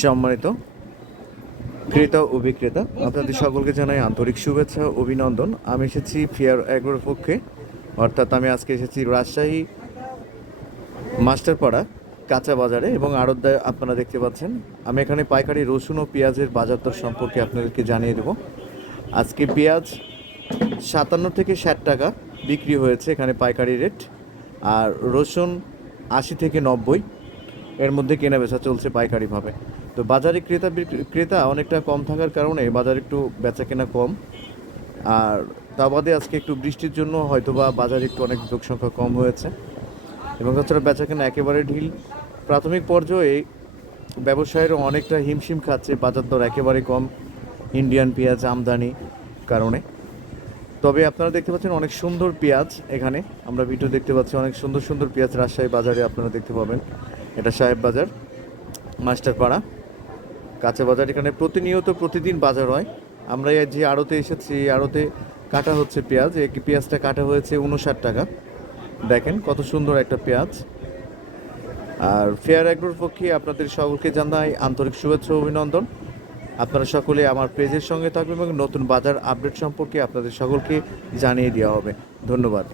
সম্মানিত, ক্রেতা ও বিক্রেতা, আপনাদের সকলকে জানাই আন্তরিক শুভেচ্ছা অভিনন্দন। আমি এসেছি ফেয়ার অ্যাগ্রোর পক্ষে, অর্থাৎ আমি আজকে এসেছি রাজশাহী মাস্টারপাড়া, কাঁচা বাজারে এবং আড়তদায় আপনারা দেখতে পাচ্ছেন। আমি এখানে পাইকারি রসুন ও পেঁয়াজের বাজার দর সম্পর্কে আপনাদেরকে জানিয়ে দেব। আজকে পেঁয়াজ সাতান্ন থেকে ষাট টাকা বিক্রি হয়েছে এখানে পাইকারি রেট, আর রসুন আশি থেকে নব্বই। এর মধ্যে কেনা বেচা চলছে পাইকারিভাবে তো বাজারে ক্রেতা ক্রেতা অনেকটা কম থাকার কারণে বাজারে একটু বেচা কেনা কম। আর তা বাদে আজকে একটু বৃষ্টির জন্য হয়তোবা বাজারে একটু অনেক লোক সংখ্যা কম হয়েছে। এবং তাছাড়া বেচা কেনা একেবারে ঢিল। প্রাথমিক পর্যায়ে ব্যবসায়ীরা অনেকটা হিমশিম খাচ্ছে, বাজার দর একেবারে কম, ইন্ডিয়ান পেঁয়াজ আমদানি কারণে। তবে আপনারা দেখতে পাচ্ছেন অনেক সুন্দর পেঁয়াজ এখানে। আমরা ভিডিও দেখতে পাচ্ছি অনেক সুন্দর সুন্দর পেঁয়াজ রাজশাহী বাজারে আপনারা দেখতে পাবেন। এটা সাহেব বাজার মাস্টারপাড়া কাঁচা বাজার এখানে প্রতিনিয়ত প্রতিদিন বাজার হয়। আমরা যে আড়তে এসেছি আড়তে কাটা হচ্ছে পেঁয়াজ। এই পেঁয়াজটা কাটা হয়েছে উনষাট টাকা। দেখেন কত সুন্দর একটা পেঁয়াজ। আর ফেয়ার অ্যাগ্রোর পক্ষে আপনাদের সকলকে জানাই আন্তরিক শুভেচ্ছা অভিনন্দন। আপনারা সকলে আমার পেজের সঙ্গে থাকবেন এবং নতুন বাজার আপডেট সম্পর্কে আপনাদের সকলকে জানিয়ে দেওয়া হবে। ধন্যবাদ।